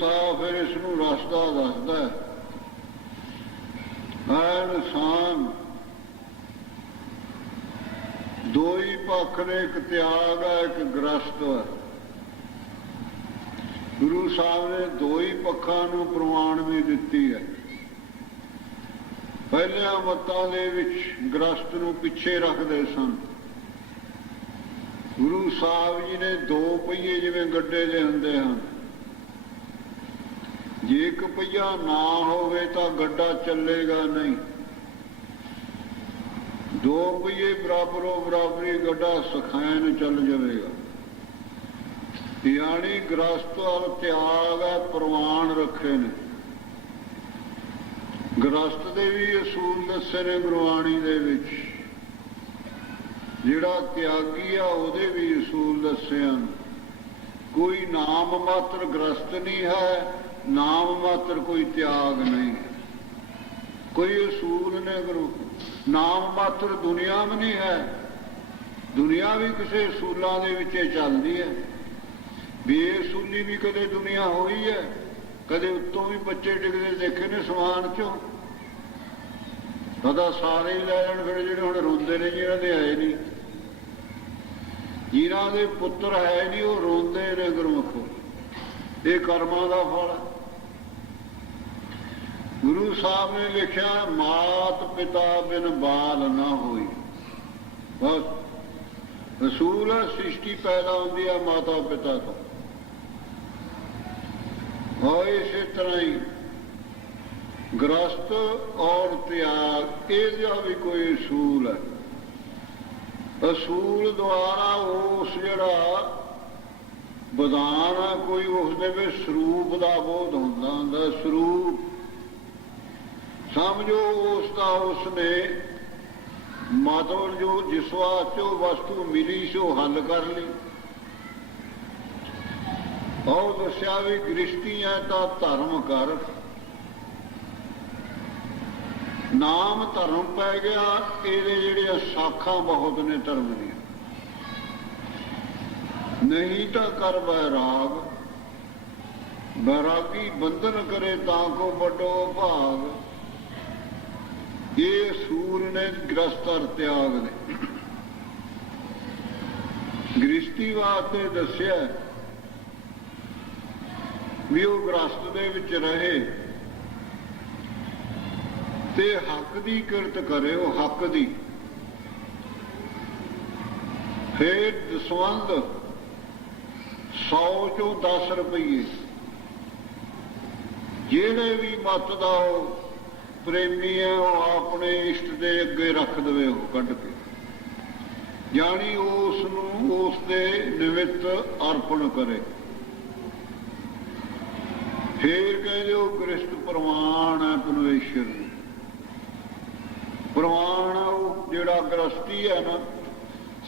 ਸਾਫ਼ ਫਿਰ ਇਸ ਨੂੰ ਰਸਤਾ ਦੱਸਦਾ ਹੈ। ਐ ਇਨਸਾਨ ਦੋ ਹੀ ਪੱਖ ਨੇ ਇੱਕ ਤਿਆਗ ਹੈ ਇੱਕ ਗ੍ਰਸਤ ਹੈ। ਗੁਰੂ ਸਾਹਿਬ ਨੇ ਦੋ ਹੀ ਪੱਖਾਂ ਨੂੰ ਪ੍ਰਮਾਣ ਵੀ ਦਿੱਤੀ ਹੈ। ਪਹਿਲਿਆਂ ਮਤਾਂ ਦੇ ਵਿੱਚ ਗ੍ਰਸਤ ਨੂੰ ਪਿੱਛੇ ਰੱਖਦੇ ਸਨ। ਗੁਰੂ ਸਾਹਿਬ ਜੀ ਨੇ ਦੋ ਪਹੀਏ ਜਿਵੇਂ ਗੱਡੇ ਦੇ ਹੁੰਦੇ ਹਨ। ਜੇ ਇੱਕ ਨਾ ਹੋਵੇ ਤਾਂ ਗੱਡਾ ਚੱਲੇਗਾ ਨਹੀਂ। ਦੋ ਪਹੀਏ ਬਰਾਬਰੋ ਬਰਾਬਰੀ ਗੱਡਾ ਸਖੈਨ ਚੱਲ ਜਾਵੇਗਾ। ਯਾਨੀ ਗ੍ਰਸਤ ਔਰ ਤਿਆਗ ਹੈ, ਪ੍ਰਵਾਨ ਰੱਖੇ ਨੇ। ਗ੍ਰਸਤ ਦੇ ਵੀ ਅਸੂਲ ਦੱਸੇ ਨੇ ਗੁਰਬਾਣੀ ਦੇ ਵਿੱਚ। ਜਿਹੜਾ ਤਿਆਗੀ ਆ, ਉਹਦੇ ਵੀ ਅਸੂਲ ਦੱਸੇ ਹਨ। ਕੋਈ ਨਾਮ ਮਾਤਰ ਗ੍ਰਸਤ ਨਹੀਂ ਹੈ, ਨਾਮ ਮਾਤਰ ਕੋਈ ਤਿਆਗ ਨਹੀਂ ਹੈ। ਕੋਈ ਅਸੂਲ ਨੇ ਗੁਰੂ ਨਾਮ ਮਾਤਰ ਦੁਨੀਆ ਵੀ ਨਹੀਂ ਹੈ, ਦੁਨੀਆ ਵੀ ਕਿਸੇ ਅਸੂਲਾਂ ਦੇ ਵਿੱਚ ਚੱਲਦੀ ਹੈ। ਬੇਸੂਲੀ ਵੀ ਕਦੇ ਦੁਨੀਆ ਹੋਈ ਹੈ, ਕਦੇ ਉੱਤੋਂ ਵੀ ਬੱਚੇ ਡਿੱਗਦੇ ਦੇਖੇ ਨੇ ਸਮਾਨ ਚੋਂ। ਪਤਾ ਸਾਰੇ ਹੀ ਲੈ ਲੈਣ ਫਿਰ ਜਿਹੜੇ ਹੁਣ ਰੋਂਦੇ ਨੇ, ਜਿਹਨਾਂ ਦੇ ਆਏ ਨਹੀਂ। ਜਿਨ੍ਹਾਂ ਦੇ ਪੁੱਤਰ ਹੈ ਨਹੀਂ ਉਹ ਰੋਂਦੇ ਨੇ ਗੁਰਮੁਖੋ। ਇਹ ਕਰਮਾਂ ਦਾ ਫਲ ਹੈ। ਗੁਰੂ ਸਾਹਿਬ ਨੇ ਲਿਖਿਆ, ਮਾਤ ਪਿਤਾ ਬਿਨ ਬਾਲ ਨਾ ਹੋਈ। ਬਸ। ਰਸੂਲ ਸ੍ਰਿਸ਼ਟੀ ਪੈਦਾ ਹੁੰਦੀ ਹੈ ਮਾਤਾ ਪਿਤਾ ਤੋਂ। ਹੋਏ ਇਸੇ ਤਰ੍ਹਾਂ ਹੀ ਗ੍ਰਸਤ ਔਰ ਤਿਆਗ ਇਹਦਾ ਵੀ ਕੋਈ ਅਸੂਲ ਹੈ। ਅਸੂਲ ਦੁਆਰਾ ਉਸ ਜਿਹੜਾ ਬਦਾਨ ਆ, ਕੋਈ ਉਸ ਦੇ ਵਿੱਚ ਸਰੂਪ ਦਾ ਬੋਧ ਹੁੰਦਾ ਹੁੰਦਾ ਸਰੂਪ। ਸਮਝੋ ਉਸ ਦਾ ਉਸ ਨੇ ਮਤਲਬ ਜੋ ਜਿਸ ਵਾਸਤੇ ਵਸਤੂ ਮਿਲੀ ਸੋ ਹੱਲ ਕਰ ਲਈ। ਉਹ ਦੱਸਿਆ ਵੀ ਗ੍ਰਿਸ਼ਤੀਆਂ ਤਾਂ ਧਰਮ ਕਰ ਨਾਮ ਧਰਮ ਪੈ ਗਿਆ, ਇਹਦੇ ਜਿਹੜੇ ਸਾਖਾਂ ਬਹੁਤ ਨੇ ਧਰਮ ਦੀਆਂ ਨਹੀਂ ਤਾਂ ਕਰ ਬੈਰਾਗ, ਬੈਰਾਗੀ ਬੰਧਨ ਕਰੇ ਤਾਂ ਕੋ ਵੱਡੋ ਭਾਗ। ਇਹ ਸੂਰ ਨੇ ਗ੍ਰਸਤਰ ਤਿਆਗ ਨੇ। ਗ੍ਰਿਸ਼ਤੀ ਵਾਸਤੇ ਦੱਸਿਆ ਵੀ ਉਹ ਗ੍ਰਸਤ ਦੇ ਵਿੱਚ ਰਹੇ। ਤੇ ਹੱਕ ਦੀ ਕਿਰਤ ਕਰੇ ਉਹ ਹੱਕ ਦੀ। ਫੇਰ ਦਸਵੰਦ 100 ਚੋਂ 10 ਰੁਪਏ ਜਿਹੜੇ ਵੀ ਮਤ ਦਾ ਉਹ ਪ੍ਰੇਮੀ ਹੈ ਉਹ ਆਪਣੇ ਇਸ਼ਟ ਦੇ ਅੱਗੇ ਰੱਖ ਦਵੇ ਉਹ ਕੱਢ ਕੇ। ਜਾਣੀ ਉਸ ਨੂੰ ਉਸ ਦੇ ਨਿਮਿਤ ਅਰਪਣ ਕਰੇ। ਫੇਰ ਕਹਿੰਦੇ ਉਹ ਕ੍ਰਿਸ਼ਟ ਪ੍ਰਮਾਣ ਹੈ ਪਰਮੇਸ਼ਰ। ਨੂੰ ਪ੍ਰਮਾਣ ਉਹ ਜਿਹੜਾ ਗ੍ਰਸਤੀ ਹੈ ਨਾ,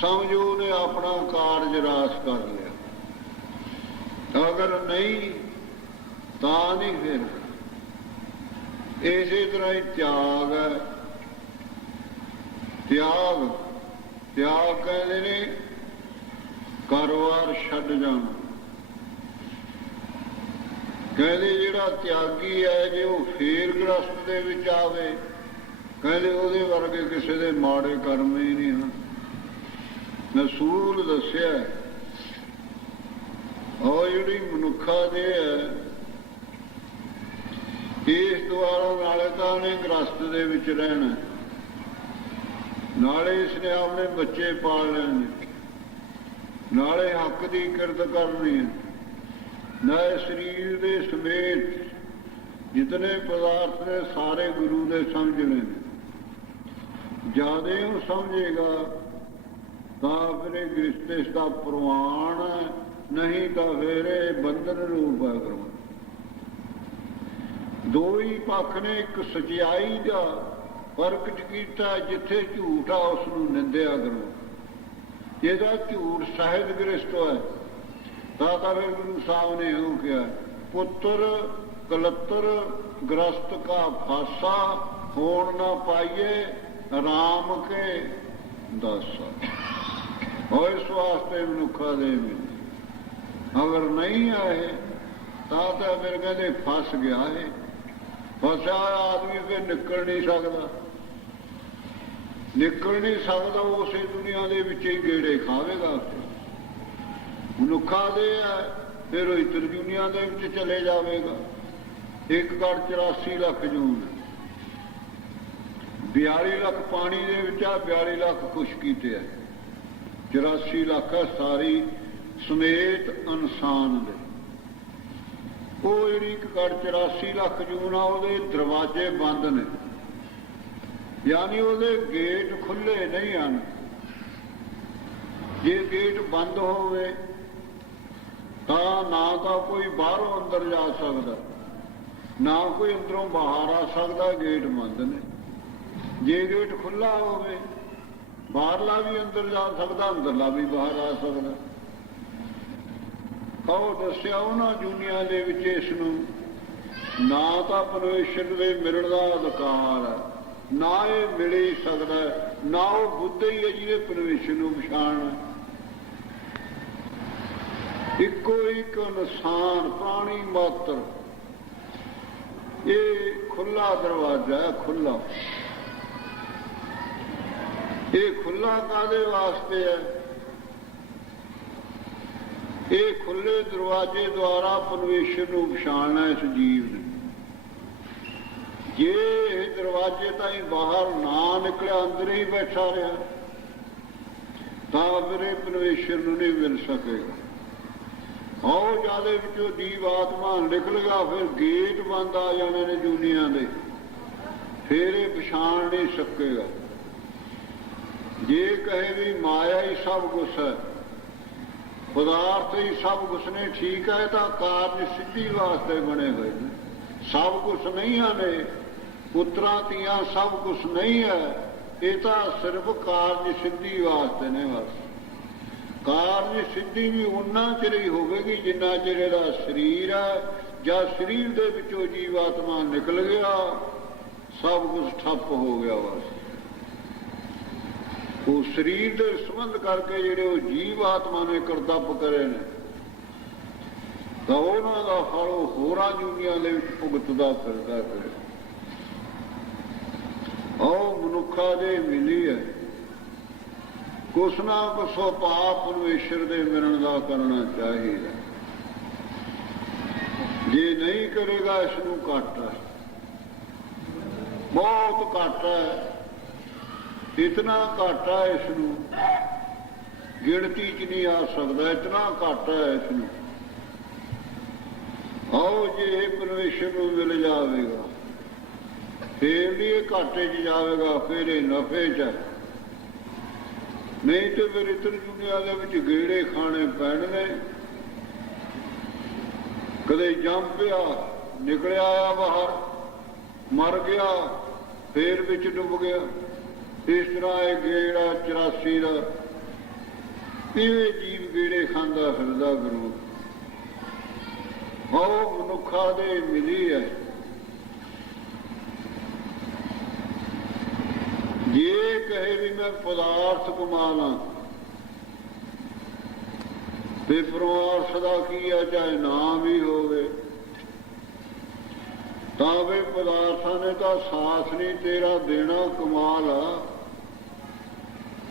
ਸਮਝੋ ਉਹਨੇ ਆਪਣਾ ਕਾਰਜ ਰਾਸ ਕਰ ਲਿਆ। ਅਗਰ ਨਹੀਂ, ਤਾਂ ਨਹੀਂ ਫਿਰ। ਇਸੇ ਤਰ੍ਹਾਂ ਹੀ ਤਿਆਗ ਹੈ। ਤਿਆਗ ਤਿਆਗ ਕਹਿੰਦੇ ਨੇ ਕਾਰੋਬਾਰ ਛੱਡ ਜਾਣਾ। ਕਹਿੰਦੇ ਜਿਹੜਾ ਤਿਆਗੀ ਹੈ, ਜੇ ਉਹ ਫੇਰ ਗ੍ਰਸਤ ਦੇ ਵਿੱਚ ਆਵੇ ਕਹਿੰਦੇ ਉਹਦੇ ਵਰਗੇ ਕਿਸੇ ਦੇ ਮਾੜੇ ਕਰਮ ਹੀ ਨਹੀਂ ਹਨ। ਨਸੂਲ ਦੱਸਿਆ ਉਹ ਜਿਹੜੀ ਮਨੁੱਖਾ ਦੇ ਹੈ, ਇਸ ਦੁਆਰਾ ਨਾਲੇ ਤਾਂ ਉਹਨੇ ਗ੍ਰਸਤ ਦੇ ਵਿੱਚ ਰਹਿਣਾ ਨਾਲੇ ਇਸਨੇ ਆਪਣੇ ਬੱਚੇ ਪਾਲ ਲੈਣੇ ਨਾਲੇ ਹੱਕ ਦੀ ਕਿਰਤ ਕਰਨੀ ਹੈ। ਨਾਲੇ ਸਰੀਰ ਦੇ ਸਮੇਤ ਜਿਤਨੇ ਪਦਾਰਥ ਨੇ ਸਾਰੇ ਗੁਰੂ ਦੇ ਸਮਝਣੇ ਨੇ ਜਿਆਦੇ ਉਹ ਸਮਝੇਗਾ। ਤਾਂ ਫਿਰ ਇਹ ਗ੍ਰਿਸ਼ਤੇ ਦਾ ਪ੍ਰਵਾਨ ਨਹੀਂ ਤਾਂ ਫਿਰ ਇਹ ਬੰਧਨ ਰੂਪ ਹੈ ਕਰਮ ਦੋ। ਹੀ ਪੱਖ ਨੇ ਇੱਕ ਸਚਾਈ ਦਾ ਪ੍ਰਗਟ ਕੀਤਾ ਜਿੱਥੇ ਝੂਠ ਆ ਉਸ ਨੂੰ ਨਿੰਦਿਆ ਕਰੋ। ਇਹਦਾ ਝੂਠ ਸਹਿਜ ਗ੍ਰਸਤ ਹੈ। ਤਾਂ ਤਾਂ ਫਿਰ ਗੁਰੂ ਸਾਹਿਬ ਨੇ ਉਹ ਕਿਹਾ, ਪੁੱਤਰ, ਕਲੱਤਰ, ਗ੍ਰਸਤ ਕਾ ਫਾਸਾ ਹੋਣ ਨਾ ਪਾਈਏ ਰਾਮ ਕੇ ਦਸ। ਹੋਏ ਵਾਸਤੇ ਮਨੁੱਖਾ ਦੇ ਵਿੱਚ ਅਗਰ ਨਹੀਂ ਆਏ, ਤਾਂ ਤਾਂ ਫਿਰ ਕਹਿੰਦੇ ਫਸ ਗਿਆ ਹੈ ਫਸਿਆ ਆਦਮੀ ਫਿਰ ਨਿਕਲ ਨਹੀਂ ਸਕਦਾ। ਨਿਕਲ ਨਹੀਂ ਸਕਦਾ ਉਸੇ ਦੁਨੀਆ ਦੇ ਵਿੱਚ ਹੀ ਗੇੜੇ ਖਾਵੇਗਾ ਮਨੁੱਖਾ ਦੇ ਆ, ਫਿਰ ਉਹ ਇਤਰ ਦੁਨੀਆ ਦੇ ਵਿੱਚ ਚਲੇ ਜਾਵੇਗਾ। ਇੱਕ ਗੜ 84 ਲੱਖ ਜੂਨ। 42 ਲੱਖ ਪਾਣੀ ਦੇ ਵਿੱਚ ਆ 42 ਲੱਖ ਖੁਸ਼ਕੀ ਤੇ ਹੈ 84 ਲੱਖ ਹੈ ਸਾਰੀ ਸਮੇਤ ਇਨਸਾਨ ਦੇ। ਉਹ ਜਿਹੜੀ ਇੱਕ ਗੜ 84 ਲੱਖ ਜੂਨ ਆ, ਉਹਦੇ ਦਰਵਾਜ਼ੇ ਬੰਦ ਨੇ। ਯਾਨੀ ਉਹਦੇ ਗੇਟ ਖੁੱਲੇ ਨਹੀਂ ਹਨ। ਜੇ ਗੇਟ ਬੰਦ ਹੋਵੇ, ਤਾਂ ਨਾ ਤਾਂ ਕੋਈ ਬਾਹਰੋਂ ਅੰਦਰ ਜਾ ਸਕਦਾ, ਨਾ ਕੋਈ ਅੰਦਰੋਂ ਬਾਹਰ ਆ ਸਕਦਾ, ਗੇਟ ਬੰਦ ਨੇ। ਜੇ ਗੇਟ ਖੁੱਲਾ ਹੋਵੇ, ਬਾਹਰਲਾ ਵੀ ਅੰਦਰ ਜਾ ਸਕਦਾ, ਅੰਦਰਲਾ ਵੀ ਬਾਹਰ ਆ ਸਕਦਾ। ਕਹੋ ਦੱਸਿਆ ਉਹਨਾਂ ਦੁਨੀਆ ਦੇ ਵਿੱਚ ਇਸ ਨੂੰ, ਨਾ ਤਾਂ ਪਰਮੇਸ਼ਰ ਦੇ ਮਿਲਣ ਦਾ ਅਧਿਕਾਰ ਹੈ, ਨਾ ਇਹ ਮਿਲ ਹੀ ਸਕਦਾ ਨਾ ਉਹ ਬੁੱਧ ਹੀ ਹੈ ਜਿਹਨੇ ਪਰਮੇਸ਼ਰ ਨੂੰ ਪਛਾਣ ਇੱਕੋ ਇੱਕ ਇਨਸਾਨ, ਪ੍ਰਾਣੀ ਮਾਤਰ, ਇਹ ਖੁੱਲਾ ਦਰਵਾਜ਼ਾ ਹੈ ਖੁੱਲਾ ਇਹ ਖੁੱਲਾ ਕਾਦੇ ਵਾਸਤੇ ਹੈ? ਇਹ ਖੁੱਲੇ ਦਰਵਾਜ਼ੇ ਦੁਆਰਾ ਪਰਮੇਸ਼ਰ ਨੂੰ ਪਛਾਣਨਾ ਇਸ ਜੀਵ ਨੇ। ਜੇ ਇਹ ਦਰਵਾਜ਼ੇ ਤਾਂ ਹੀ ਬਾਹਰ ਨਾ ਨਿਕਲਿਆ, ਅੰਦਰ ਹੀ ਬੈਠਾ ਰਿਹਾ, ਤਾਂ ਫਿਰ ਇਹ ਪਰਮੇਸ਼ਰ ਨੂੰ ਨਹੀਂ ਮਿਲ ਸਕੇਗਾ। ਆਓ ਜਿਆਦੇ ਵਿੱਚੋਂ ਜੀਵ ਆਤਮਾ ਨਿਕਲੇਗਾ ਫਿਰ ਗੇਟ ਬੰਦ ਆ ਜਾਣੇ ਨੇ ਦੁਨੀਆ ਦੇ। ਫੇਰ ਇਹ ਪਛਾਣ ਨਹੀਂ ਸਕੇਗਾ। ਜੇ ਕਹੇ ਵੀ ਮਾਇਆ ਹੀ ਸਭ ਕੁਝ ਹੈ, ਪਦਾਰਥ ਹੀ ਸਭ ਕੁਝ ਨੇ, ਠੀਕ ਹੈ ਤਾਂ ਕਾਰਜ ਸਿੱਧੀ ਵਾਸਤੇ ਬਣੇ ਹੋਏ ਨੇ। ਸਭ ਕੁਝ ਨਹੀਂ ਨੇ, ਪੁੱਤਰਾਂ ਧੀਆਂ ਸਭ ਕੁਝ ਨਹੀਂ ਹੈ, ਇਹ ਤਾਂ ਸਿਰਫ ਕਾਰਜ ਸਿੱਧੀ ਵਾਸਤੇ ਨੇ ਬਸ। ਕਾਰਜ ਸਿੱਧੀ ਵੀ ਉਹਨਾਂ ਚਿਰ ਹੀ ਹੋਵੇਗੀ, ਜਿੰਨਾ ਚਿਰ ਇਹਦਾ ਸਰੀਰ ਹੈ, ਜਾਂ ਸਰੀਰ ਦੇ ਵਿੱਚੋਂ ਜੀਵਾਤਮਾ ਨਿਕਲ ਗਿਆ, ਸਭ ਕੁਝ ਠੱਪ ਹੋ ਗਿਆ ਬਸ। ਉਹ ਸਰੀਰ ਦੇ ਸੰਬੰਧ ਕਰਕੇ ਜਿਹੜੇ ਉਹ ਜੀਵ ਆਤਮਾ ਨੇ ਕਰਤੱਵ ਕਰੇ ਨੇ, ਤਾਂ ਉਹਨਾਂ ਦਾ ਫਲ ਉਹ ਹੋਰਾਂ ਜੁਗੀਆਂ ਦੇ ਵਿੱਚ ਭੁਗਤਦਾ ਫਿਰਦਾ ਫਿਰ ਉਹ ਮਨੁੱਖਾ ਦੇ ਮਿਲੀ ਹੈ। ਕੁਛ ਨਾ ਕੁਛ ਪਾਪ ਪਰਮੇਸ਼ਰ ਦੇ ਮਿਲਣ ਦਾ ਕਰਨਾ ਚਾਹੀਦਾ। ਜੇ ਨਹੀਂ ਕਰੇਗਾ, ਇਸ ਨੂੰ ਘੱਟ ਹੈ। ਬਹੁਤ ਘੱਟ ਹੈ। ਇਤਨਾ ਘਾਟਾ ਹੈ ਇਸ ਨੂੰ ਗਿਣਤੀ ਚ ਨਹੀਂ ਆ ਸਕਦਾ, ਇਤਨਾ ਘਾਟਾ ਹੈ ਇਸ ਨੂੰ ਆਓ ਜੇ ਇਹ ਪਰਮੇਸ਼ਰ ਨੂੰ ਮਿਲ ਜਾਵੇਗਾ, ਫੇਰ ਵੀ ਇਹ ਘਾਟੇ 'ਚ ਜਾਵੇਗਾ, ਫਿਰ ਇਹ ਨਫੇ 'ਚ ਨਹੀਂ ਤੇ ਫਿਰ ਇਤਰ ਦੁਨੀਆ ਦੇ ਵਿੱਚ ਗੇੜੇ ਖਾਣੇ ਪੈਣਗੇ। ਕਦੇ ਜੰਮ ਪਿਆ, ਨਿਕਲਿਆ ਆ ਬਾਹਰ, ਮਰ ਗਿਆ, ਫੇਰ ਵਿੱਚ ਡੁੱਬ ਗਿਆ। ਇਸ ਤਰ੍ਹਾਂ ਇਹ ਗੇੜਾ 84 ਦਾ। ਇਹ ਜੀਵ ਗੇੜੇ ਖਾਂਦਾ ਫਿਰਦਾ ਗੁਰੂ। ਉਹ ਮਨੁੱਖਾ ਦੇ ਮਿਲੀ ਹੈ। ਜੇ ਕਹੇ ਵੀ ਮੈਂ ਪਦਾਰਥ ਕਮਾ ਲਾਂ, ਤੇ ਪਰਮਾਰਥ ਦਾ ਕੀ ਹੈ ਚਾਹੇ ਨਾਮ ਹੀ ਹੋਵੇ। ਤਾਂ ਵੀ ਪਦਾਰਥਾਂ ਨੇ ਤਾਂ ਸਾਥ ਨਹੀਂ ਤੇਰਾ ਦੇਣਾ ਕਮਾਲ ਆ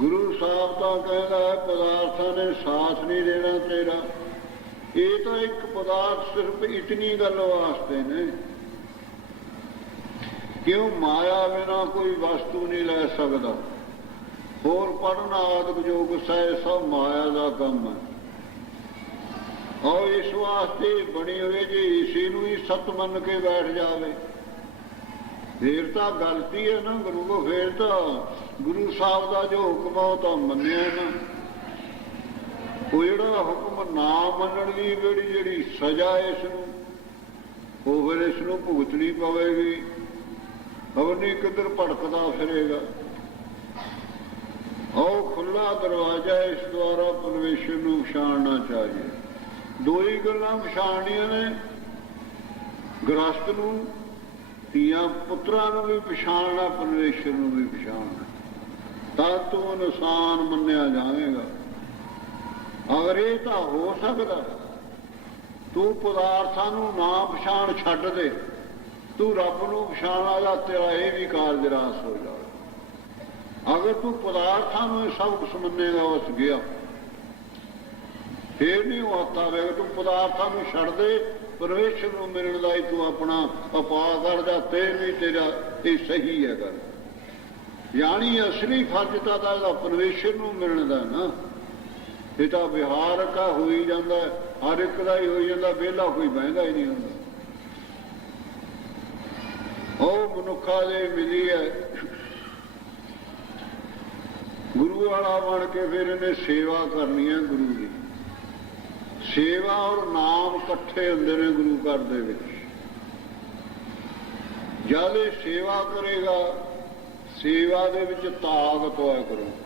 ਗੁਰੂ ਸਾਹਿਬ ਤਾਂ ਕਹਿੰਦਾ ਹੈ, ਪਦਾਰਥਾਂ ਨੇ ਸਾਥ ਨਹੀਂ ਦੇਣਾ ਤੇਰਾ। ਇਹ ਤਾਂ ਇੱਕ ਪਦਾਰਥ ਸਿਰਫ ਇਤਨੀ ਗੱਲ ਵਾਸਤੇ ਨੇ। ਕਿਉਂ ਮਾਇਆ ਬਿਨਾ ਕੋਈ ਵਸਤੂ ਨਹੀਂ ਲੈ ਸਕਦਾ? ਹੋਰ ਪੜਨ ਆਦਿਕ ਜੋ ਕੁਛ ਹੈ ਸਭ ਮਾਇਆ ਦਾ ਕੰਮ ਹੈ। ਔਰ ਇਸ ਵਾਸਤੇ ਬਣੀ ਹੋਈ ਜੇ ਇਸੇ ਨੂੰ ਹੀ ਸਤ ਮੰਨ ਕੇ ਬੈਠ ਜਾਵੇ। ਫੇਰ ਤਾਂ ਗਲਤੀ ਹੈ ਨਾ ਗੁਰੂ ਕੋ ਫੇਰ ਤਾਂ ਗੁਰੂ ਸਾਹਿਬ ਦਾ ਜੋ ਹੁਕਮ ਆ ਉਹ ਤਾਂ ਮੰਨਿਆ ਨਾ। ਉਹ ਜਿਹੜਾ ਹੁਕਮ ਨਾ ਮੰਨਣ ਦੀ ਜਿਹੜੀ ਜਿਹੜੀ ਸਜ਼ਾ ਇਸ ਨੂੰ ਉਹ ਫਿਰ ਇਸ ਨੂੰ ਭੁਗਤਣੀ ਪਵੇਗੀ। ਖਬਰ ਨਹੀਂ ਕਿੱਧਰ ਭੜਕਦਾ ਫਿਰੇਗਾ। ਉਹ ਖੁੱਲਾ ਦਰਵਾਜ਼ਾ ਇਸ ਦੁਆਰਾ ਪਰਮੇਸ਼ਰ ਨੂੰ ਪਛਾਣਨਾ ਚਾਹੀਏ। ਦੋ ਹੀ ਗੱਲਾਂ ਪਛਾਣਨੀਆਂ ਨੇ। ਗ੍ਰਸਤ ਨੂੰ, ਧੀਆਂ ਪੁੱਤਰਾਂ ਨੂੰ ਵੀ ਪਛਾਣਨਾ, ਪਰਮੇਸ਼ਰ ਨੂੰ ਵੀ ਪਛਾਣਨਾ। ਤਾਂ ਤੂੰ ਇਨਸਾਨ ਮੰਨਿਆ ਜਾਵੇਗਾ। ਅਗਰ ਇਹ ਤਾਂ ਹੋ ਸਕਦਾ, ਤੂੰ ਪਦਾਰਥਾਂ ਨੂੰ ਨਾ ਪਛਾਣ ਛੱਡ ਦੇ, ਤੂੰ ਰੱਬ ਨੂੰ ਪਛਾਣ ਵਾਲਾ ਤੇਰਾ ਇਹ ਵੀ ਕਾਰਜ ਰਾਸ ਹੋ ਜਾਵੇ। ਅਗਰ ਤੂੰ ਪਦਾਰਥਾਂ ਨੂੰ ਇਹ ਸਭ ਕੁਝ ਮੰਨੇਗਾ, ਉਸ ਗਿਆ। ਫੇਰ ਨਹੀਂ ਉਹ ਆਤਾ ਵੇ ਤੂੰ ਪਦਾਰਥਾਂ ਨੂੰ ਛੱਡ ਦੇ, ਪਰਮੇਸ਼ਰ ਨੂੰ ਮਿਲਣ ਦਾ ਹੀ ਤੂੰ ਆਪਣਾ ਉਪਾਅ ਕਰ ਜਾ ਤੇ ਵੀ ਤੇਰਾ ਇਹ ਸਹੀ ਹੈ ਗੱਲ। ਯਾਨੀ ਅਸਲੀ ਫਰਜ਼ ਤਾਂ ਇਹਦਾ ਪਰਮੇਸ਼ਰ ਨੂੰ ਮਿਲਣ ਦਾ ਨਾ। ਇਹ ਤਾਂ ਵਿਹਾਰਕ ਆ ਹੋਈ ਜਾਂਦਾ, ਹਰ ਇੱਕ ਦਾ ਹੀ ਹੋਈ ਜਾਂਦਾ, ਵਿਹਲਾ ਕੋਈ ਬਹਿੰਦਾ ਹੀ ਨਹੀਂ ਹੁੰਦਾ। ਉਹ ਮਨੁੱਖਾ ਦੇ ਮਿਲੀ ਹੈ। ਗੁਰੂ ਵਾਲਾ ਬਣ ਕੇ ਫਿਰ ਇਹਨੇ ਸੇਵਾ ਕਰਨੀ ਹੈ ਗੁਰੂ ਦੀ। ਸੇਵਾ ਔਰ ਨਾਮ ਇਕੱਠੇ ਹੁੰਦੇ ਨੇ ਗੁਰੂ ਘਰ ਦੇ ਵਿੱਚ। ਜਦ ਇਹ ਸੇਵਾ ਕਰੇਗਾ ਸੇਵਾ ਦੇ ਵਿੱਚ ਤਾਕਤ ਹੋਇਆ ਕਰੋ।